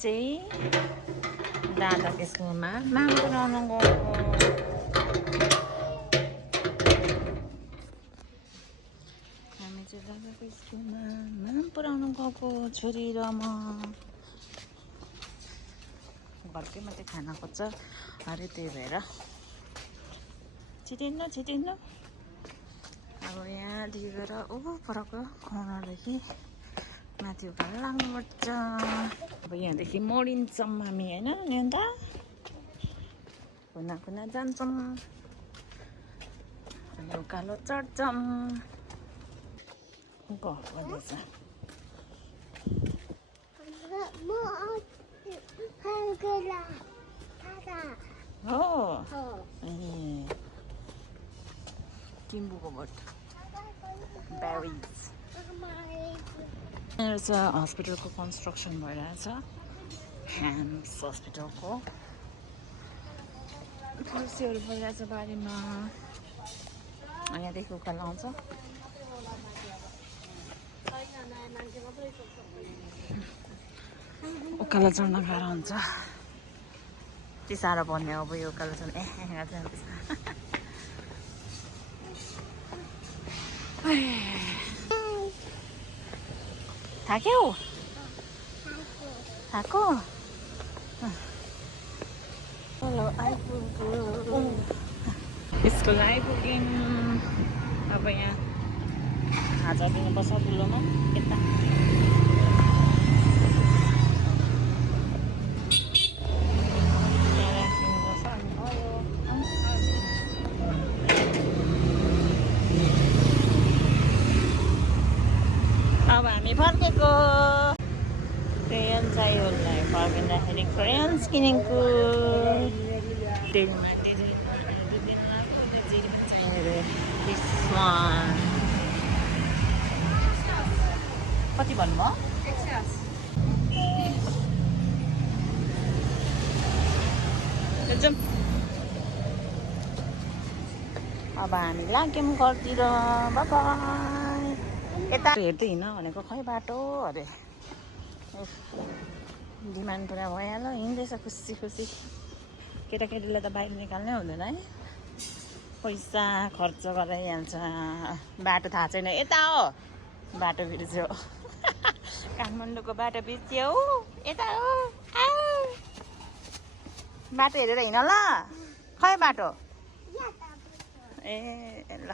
चाहिँ दादाको स्कुलमा माम पुऱ्याउनु गएको। हामी चाहिँ दादाको स्कुलमा माम पुऱ्याउनु गएको छोरी र म। घरकै मात्रै खाना खोज्छ अरे त्यही भएर छिटिन्नु अब यहाँदेखि गएर परको कर्नरदेखि माथि उकालो लाग्नुपर्छ। अब यहाँदेखि मोडिन्छौँ हामी होइन नि अन्त कुना जान्छौँ अनि उकालो चढ्छौँ। गर्दैछ हो ए टिम्बुको बोट ब्यारिज यहाँ चाहिँ हस्पिटलको कन्स्ट्रक्सन भइरहेछ। ह्याम्स हस्पिटलको कुर्सीहरू भइरहेछ बारीमा। यहाँदेखि उकालो आउँछ उकालो चढ्न गाह्रो हुन्छ। यति साह्रो पर्ने अब यो उकालो चढ्न थाक्यौ थाको स्कुल आइपुग्यौँ। अब यहाँ खाजा दिनुपर्छ ठुलोमा यता अब हामी फर्केको। क्रेयन चाहियो उसलाई फर्किँदाखेरि क्रेयन्स किनेको। कति भन्नुभयो? अब हामी लाग्यौँ घरतिर। बाइ यता हेर्दै हिँड भनेको खै बाटो अरे डिमान्ड पुरा भइहाल्यो। हिँड्दैछ खुसी केटाकेटीलाई त बाहिर निकाल्नै हुँदैन है, पैसा खर्च गराइहाल्छ। बाटो थाहा छैन यता हो बाटो बिर्स्यो। काठमाडौँको बाटो बिर्स्यो यता हो। बाटो हेरेर हिँड ल। खै बाटो ए ल